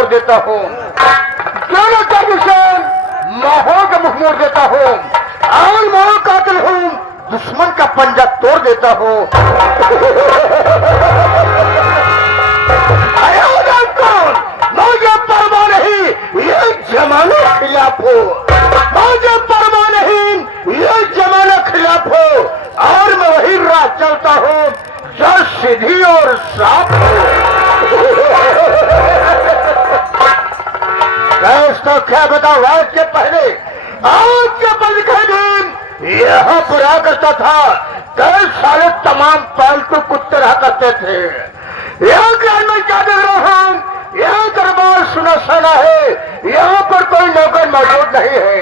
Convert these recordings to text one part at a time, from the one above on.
तोड़ देता हूँ, दोनों तरफ से माहौल का मुख मोड़ देता हूँ और मैं कातिल हूँ, दुश्मन का पंजा तोड़ देता हूँ। मुझे परवाह नहीं, ये जमाना खिलाफ हो, मुझे परवाह नहीं, ये जमाना खिलाफ हो, और मैं वही राह चलता हूँ जो सीधी और साफ हो। तो क्या बताओ, आज के पहले कह दिन यहाँ पर आ करता था, कई सारे तमाम पालतू कुत्ते रहा करते थे। यहाँ ग्राम में क्या देख रहा हूँ, यहाँ दरबार सुना सुना है, यहाँ पर कोई नौकर मौजूद नहीं है।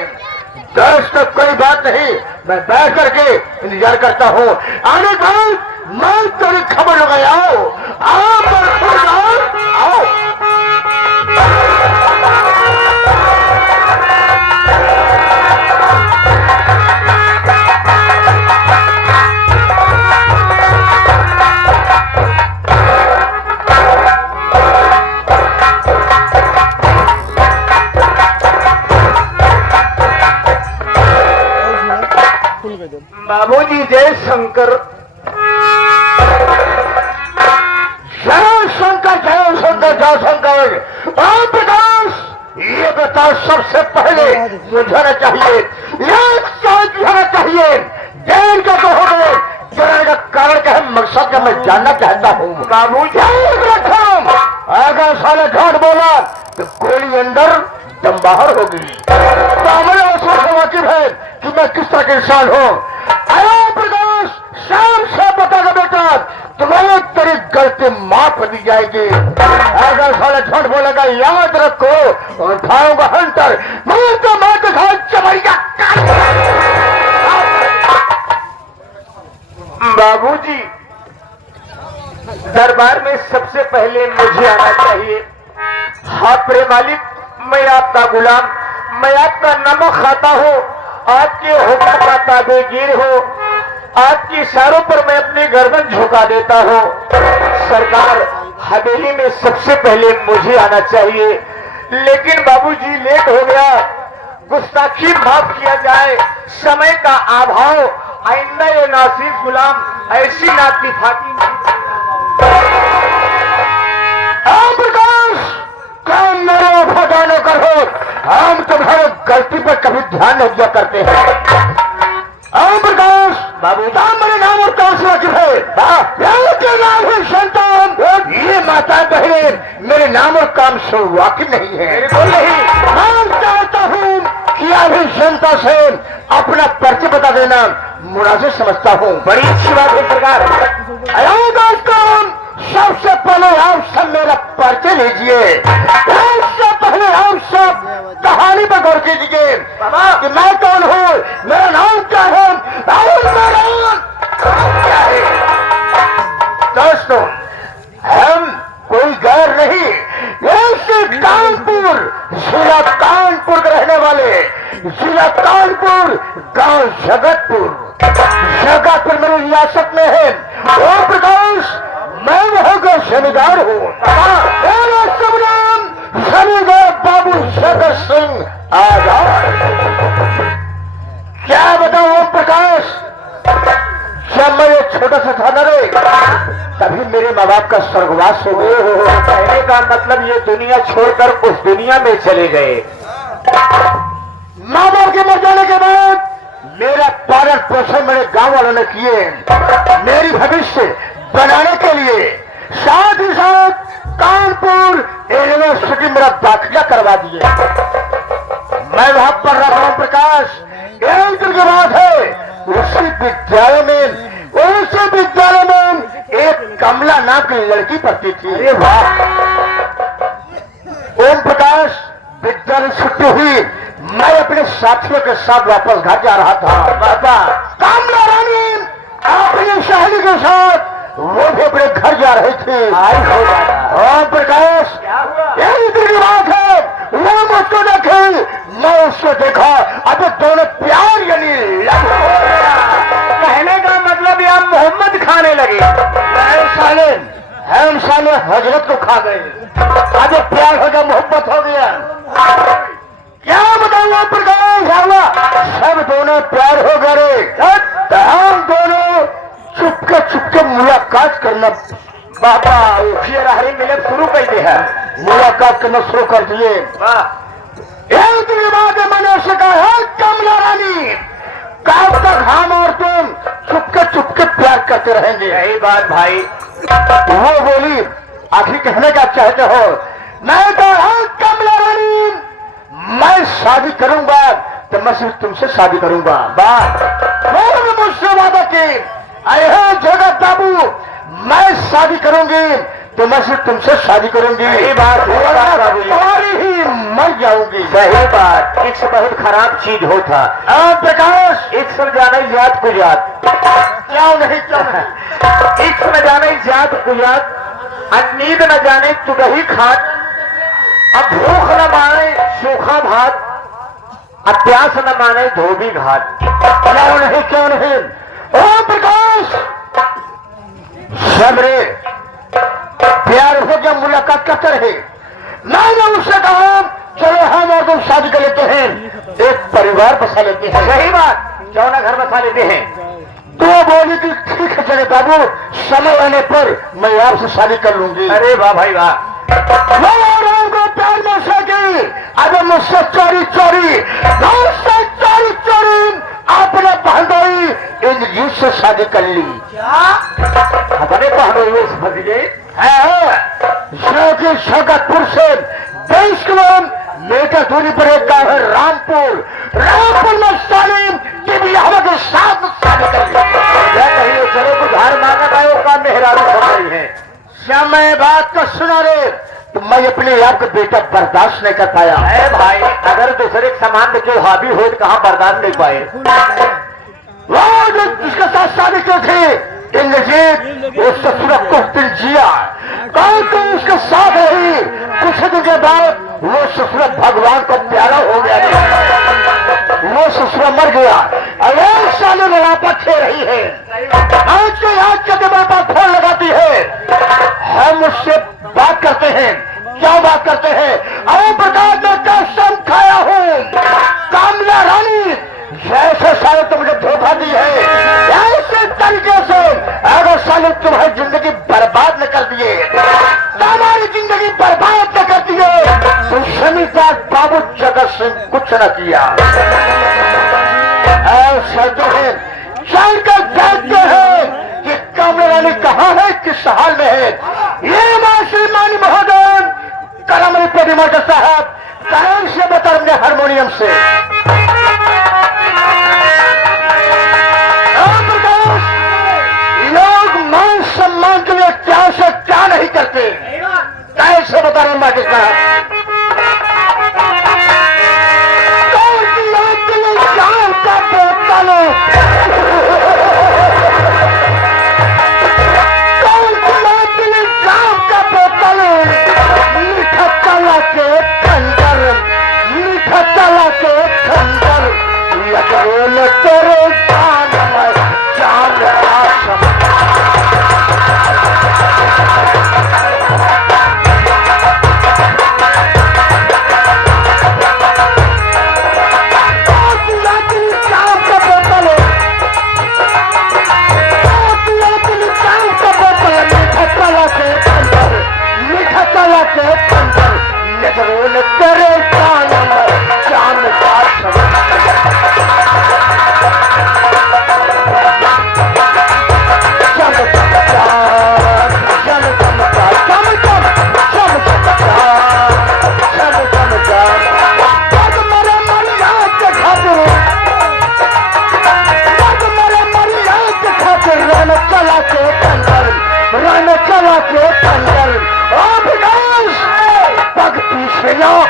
दोस्तों कोई बात नहीं, मैं बैठ करके इंतजार करता हूँ, आने बाद मैं तेरी खबर लगाया आओ आओ। बाबूजी जय शंकर, जय शंकर, जय शंकर, जय शंकर। ओम प्रकाश, ये बता सबसे पहले मुझे चाहिए, एक साथ बुझाना चाहिए, देर का तो हो गए, चलने का कारण क्या है, मकसद का मैं जानना चाहता हूँ। बाबूजी अगर साले झूठ बोला तो गोली अंदर दम बाहर होगी। तो हमें उससे वाकिफ है कि मैं किस तरह के इंसान हूँ। प्रकाश शाम से बताएगा बेटा, तुम्हें तेरी गलती माफ दी जाएगी। अगर साले झूठ बोलेगा याद रखो, उठाऊंगा हंटर, मैं तो साथ चमड़िया। बाबूजी दरबार में सबसे पहले मुझे आना चाहिए। हाँ प्रे मालिक, मैं आपका गुलाम, मैं आपका नमक खाता हूँ, आपके हुक्म का ताबेगीर हूँ, आपकी इशारों पर मैं अपनी गर्दन झुका देता हूँ। सरकार हवेली में सबसे पहले मुझे आना चाहिए, लेकिन बाबूजी लेट हो गया, गुस्ताखी माफ किया जाए, समय का अभाव, आइंदा ये नासिर गुलाम ऐसी नाती फाकी मेरे वफादारों करो, हम तुम्हारे गलती पर कभी ध्यान नहीं दिया करते हैं। ओम प्रकाश बाबू, मेरे नाम और काम से वाकिफ है, नाम है संतान, ये माता बहन मेरे नाम और काम से वाकिफ नहीं है। मैं चाहता हूँ कि अभी जनता से अपना परिचय बता देना मुनासिब समझता हूँ। बड़ी अच्छी बात है सरकार। दोस्तों सबसे पहले आप सब मेरा परिचय लीजिए, सबसे पहले आप सब कहानी पर गौर कीजिए कि मैं कौन हूँ, मेरा नाम क्या है और मेरा क्या है। दोस्तों हम कोई गैर नहीं, ऐसे कानपुर, जिला कानपुर के रहने वाले, जिला कानपुर, गांव जगतपुर मेरी रियासत में है। ओम प्रकाश मैं वहां का जमींदार हूँ, मेरा शुभ नाम जमींदार बाबू जगत सिंह आजाद। क्या बताऊं ओम प्रकाश, जब मैं ये छोटा सा था न रे, तभी मेरे माँ बाप का स्वर्गवास हो गए। कहने का मतलब ये दुनिया छोड़कर उस दुनिया में चले गए। माँ बाप के मर जाने के बाद मेरा पालन पोषण मेरे गांव वालों ने किए, मेरी भविष्य बनाने के लिए, साथ ही साथ कानपुर यूनिवर्सिटी मेरा दाखिला करवा दिए। मैं वहां पढ़ रहा हूं प्रकाश, एक दिन की बात है, उसी विद्यालय में एक कमला नाम की लड़की पढ़ती थी। अरे वाह। ओम प्रकाश विद्यालय छुट्टी हुई, मैं अपने साथियों के साथ वापस घर जा रहा था। बाबा कमला रानी अपनी सहेली के साथ वो भी अपने घर जा रहे थे। ओम प्रकाश यही दिन की बात है, वो मुझको देखे, मैं उसको देखा, अब दोनों प्यार यानी लग हो गया। कहने का मतलब यह मोहम्मद खाने लगे, हम साले हजरत को खा गए। अब प्यार हो गया, मोहब्बत बाबा उखिया हरी मिले शुरू कर दी है, मुलाकात करना शुरू कर दिए। एक दिन बाद मनुष्य का है कमला रानी, कब तक हम और तुम चुपके प्यार करते रहेंगे? यही बात भाई। वो बोली आखिर कहने का चाहते हो? मैं तो कमला रानी, मैं शादी करूंगा तो मैं सिर्फ तुमसे शादी करूंगा। बात मुझसे वादा की, अरे जगत बाबू मैं शादी करूंगी तो मैं सिर्फ तुमसे शादी करूंगी। यही बात तुम्हारी ही मर जाऊंगी। सही बात। इश्क बहुत खराब चीज होता। प्रकाश इश्क में जाने याद को याद, क्यों नहीं इश्क में जाने याद को याद, नींद न जाने तुरही खाट, अब भूख न माने सूखा भात, अब प्यास न माने धोबी घाट। क्यों नहीं ओ प्रकाश, सबरे प्यार हो गया, मुलाकात करते रहे। मैंने उससे कहा चलो हम और तुम शादी कर लेते हैं, एक परिवार बसा लेते हैं। सही बात, क्यों ना घर बसा लेते हैं। तो बोली कि ठीक है चले बाबू, समय आने पर मैं आपसे शादी कर लूंगी। अरे वाह भाई वाह। को प्यार में सकी, अब मुझसे चोरी चोरी आपने बहनोई इन गीत से शादी कर ली। अपने बहनोई समझ गए शगतपुर से 20 किलोमीटर मीटर दूरी पर एक गांव है रामपुर में सालिम टीवी हवा के साथ शादी कर ली। कहिए चलो बुझार मांगा गायों का मेहरारू समझ है। समय बात का सुना रे, तो मैं अपने आप का बेटा बर्दाश्त नहीं कर पाया। है भाई, अगर दूसरे के सामान के हावी हो तो कहाँ बर्दाश्त नहीं पाए। वो जो जिसके साथ शादी की थी इंद्रजीत, वो ससुर कुछ दिन जिया, कल तो उसके साथ रही, कुछ दिन के बाद वो ससुर भगवान को प्यारा हो गया, वो ससुर मर गया। अरे साले लड़ापा खेल रही है, आज के दिमाग पर फोन लगाती है, हम उससे बात करते हैं। क्या बात करते हैं? अरे प्रकार में कसम खाया हूं कमला रानी, जैसे साले तुम मुझे धोखा दी है, ऐसे तरीके से अगर साले तुम्हारी जिंदगी बर्बाद न कर दिए, तुम्हारी जिंदगी बर्बाद न कर दिए, तो शनिदास बाबू जगत सिंह कुछ न किया। ऐसा चलकर देखते हैं कि कमला रानी कहाँ है, किस हाल में है। ये श्रीमानी महोदय करमरी पेटीमर साहब कारण से बता रहे हारमोनियम से। लोग मान सम्मान के लिए क्या से क्या नहीं करते, कैसे बता रहे माटी साहब।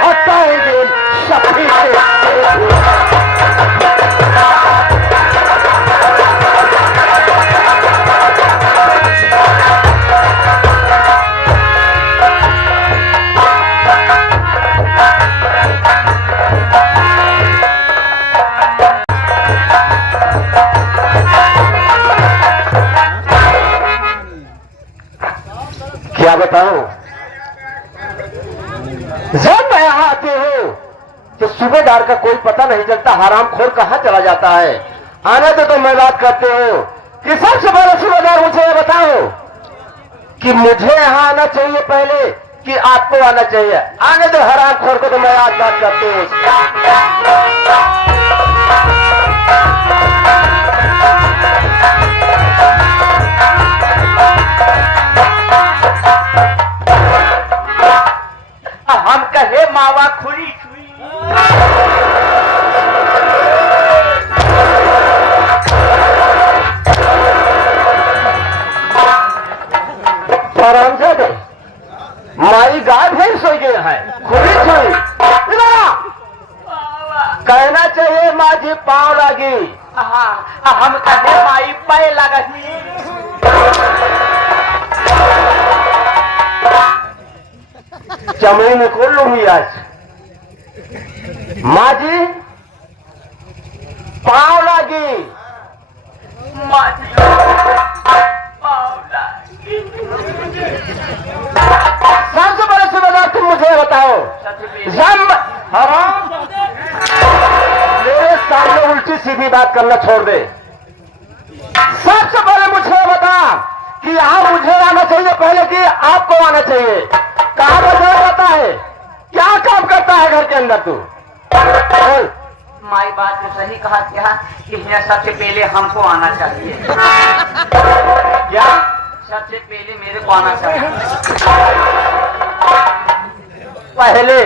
हटाएंगे सभी क्या बताऊं, जब मैं यहाँ आते हो तो सूबेदार का कोई पता नहीं चलता, हरामखोर कहाँ चला जाता है। आने तो तुम मैं बात करते हो कि सबसे पहले सूबेदार मुझे ये बताओ कि मुझे यहाँ आना चाहिए पहले कि आपको आना चाहिए? आने दो हराम खोर को, तो मैं आज बात करती हूँ। हम कहे मावा खुरी छुई, परमजद माई गाय भैंस हो गए हैं, खुली छुई। कहना चाहिए माँ जी पाँव लगी। हम कहे माई पै लगही। चमड़ी में खोल लूंगी आज। माँ जी पाँव लगी। माँ जी पाँव लगी। सबसे बड़े सुबेदार तुम मुझे बताओ, जब हराम मेरे सामने उल्टी सीधी बात करना छोड़ दे। सबसे पहले मुझे बता कि यहाँ मुझे आना चाहिए पहले कि आपको आना चाहिए? कहाँ बजा जाता है? क्या काम करता है घर के अंदर तू? बोल। माई बात तो सही कहा क्या कि यहाँ सबसे पहले हमको आना चाहिए। क्या सबसे पहले मेरे को आना चाहिए। पहले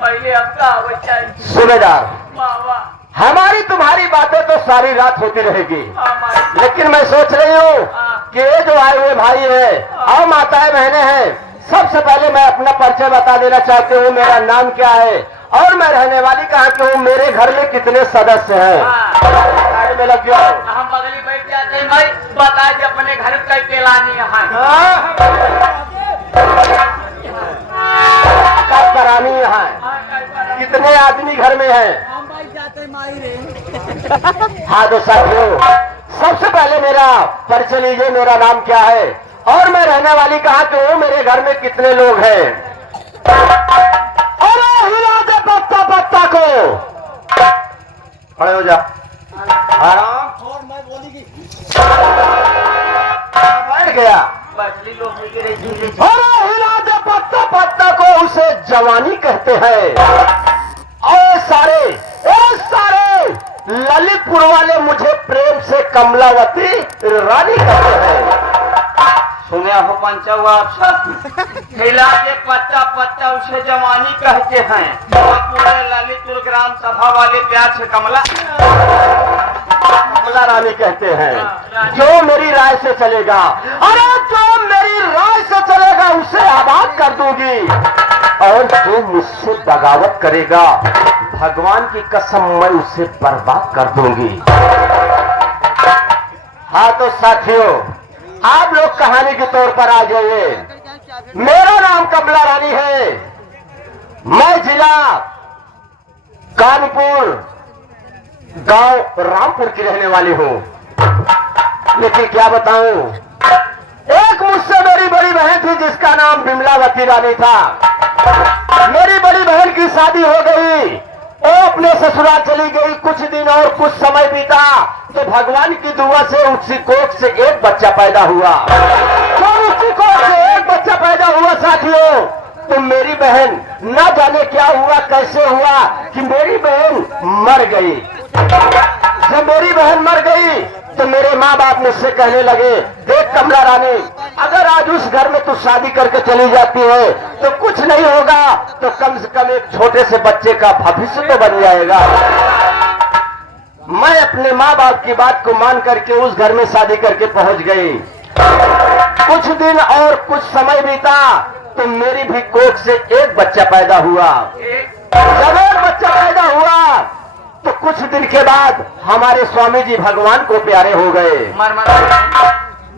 पहले आपका बच्चा सुबेदार, मावा। हमारी तुम्हारी बातें तो सारी रात होती रहेगी, माई लेकिन मैं सोच रही हूँ कि ये जो आए हुए भाई है और माताएं बहनें हैं, सबसे पहले मैं अपना परिचय बता देना चाहती हूँ। मेरा नाम क्या है और मैं रहने वाली कहाँ की हूँ, मेरे घर में कितने सदस्य हैं। साइड में लग जाओ। हम बगली बैठ जाते हैं। भाई बता दे अपने घर का केलानी यहाँ कब करानी यहाँ है? कितने आदमी घर में हैं? हाँ तो साथियों, सबसे पहले मेरा परिचय लीजिए। मेरा नाम क्या है और मैं रहने वाली कहाँ की हूँ, मेरे घर में कितने लोग हैं? अरे हिला दे पत्ता पत्ता को। खड़े हो जा। बैठ गया। बचली लोग धीरे धीरे। अरे हिला दे पत्ता पत्ता को, उसे जवानी कहते हैं। और सारे ललितपुर वाले मुझे प्रेम से कमलावती रानी कहते हैं। सुना हो पंचवा आप सब? हिला के पत्ता पत्ता उसे जवानी कहते हैं। और पूरे ललितपुर ग्राम सभा वाले प्यार से कमला रानी कहते हैं। जो मेरी राय से चलेगा, अरे जो मेरी राय से चलेगा उसे आबाद कर दूंगी, और जो मुझसे बगावत करेगा भगवान की कसम मैं उसे बर्बाद कर दूंगी। हाँ तो साथियों, आप लोग कहानी के तौर पर आ जाइए। मेरा नाम कमला रानी है। मैं जिला कानपुर गांव रामपुर की रहने वाली हूँ। लेकिन क्या बताऊं, एक मुझसे मेरी बड़ी बहन थी जिसका नाम बिमलावती रानी था। मेरी बड़ी बहन की शादी हो गई, वो अपने ससुराल चली गई। कुछ दिन और कुछ समय बीता तो भगवान की दुआ से उसी कोख से एक बच्चा पैदा हुआ। तो उसी कोख से एक बच्चा पैदा हुआ साथियों, तो मेरी बहन न जाने क्या हुआ, कैसे हुआ कि मेरी बहन मर गई। जब मेरी बहन मर गई तो मेरे माँ बाप मुझसे कहने लगे, देख कमला रानी, अगर आज उस घर में तू शादी करके चली जाती है तो कुछ नहीं होगा, तो कम से कम एक छोटे से बच्चे का भविष्य तो बन जाएगा। मैं अपने माँ बाप की बात को मान करके उस घर में शादी करके पहुंच गई। कुछ दिन और कुछ समय बीता तो मेरी भी कोख से एक बच्चा पैदा हुआ। जब एक बच्चा पैदा हुआ तो कुछ दिन के बाद हमारे स्वामी जी भगवान को प्यारे हो गए,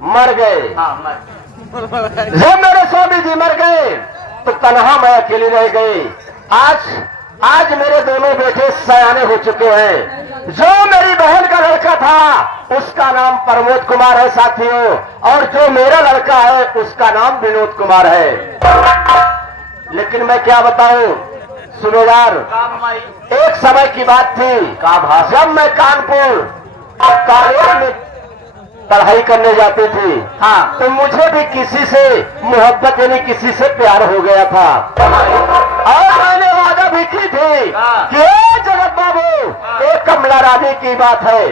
मर गए। जब मेरे स्वामी जी मर गए तो तन्हा मैं अकेली रह गई। आज मेरे दोनों बेटे सयाने हो चुके हैं। जो मेरी बहन का लड़का था उसका नाम प्रमोद कुमार है साथियों, और जो मेरा लड़का है उसका नाम विनोद कुमार है। लेकिन मैं क्या बताऊं सुबेदार, एक समय की बात थी जब मैं कानपुर कॉलेज में पढ़ाई करने जाती थी। हाँ। तो मुझे भी किसी से मोहब्बत यानी किसी से प्यार हो गया था और मैंने वादा भी की थी हाँ। कि ए जगत बाबू, एक कमला रानी की बात है,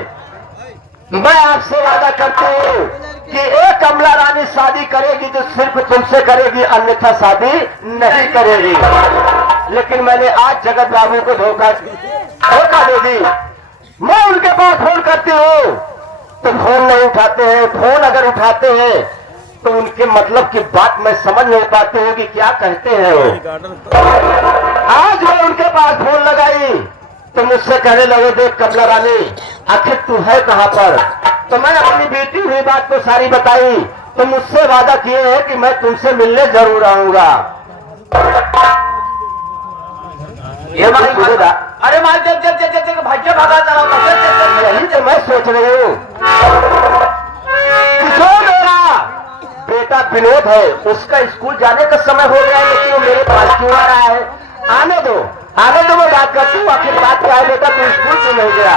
मैं आपसे वादा करती हूँ कि एक कमला रानी शादी करेगी तो सिर्फ तुमसे करेगी, अन्यथा शादी नहीं करेगी। लेकिन मैंने आज जगत बाबू को धोखा दे दी। मैं उनके पास फोन करती हूँ तो फोन नहीं उठाते हैं, फोन अगर उठाते हैं तो उनके मतलब की बात मैं समझ नहीं पाती हूँ कि क्या कहते हैं वो। आज मैं उनके पास फोन लगाई तो मुझसे कहने लगे, देख कमला रानी, आखिर तू है कहाँ पर? तो मैं अपनी बीती हुई बात को सारी बताई तो मुझसे वादा किए हैं कि मैं तुमसे मिलने जरूर आऊंगा। ये अरे माल जब भाग्य भागा चला यही तो मैं सोच रही हूँ कि जो मेरा बेटा विनोद है उसका स्कूल जाने का समय हो गया है, लेकिन वो मेरे पास क्यों आ रहा है? आने दो मैं बात करती हूँ। आखिर बात क्या है बेटा, तू स्कूल क्यों नहीं गया?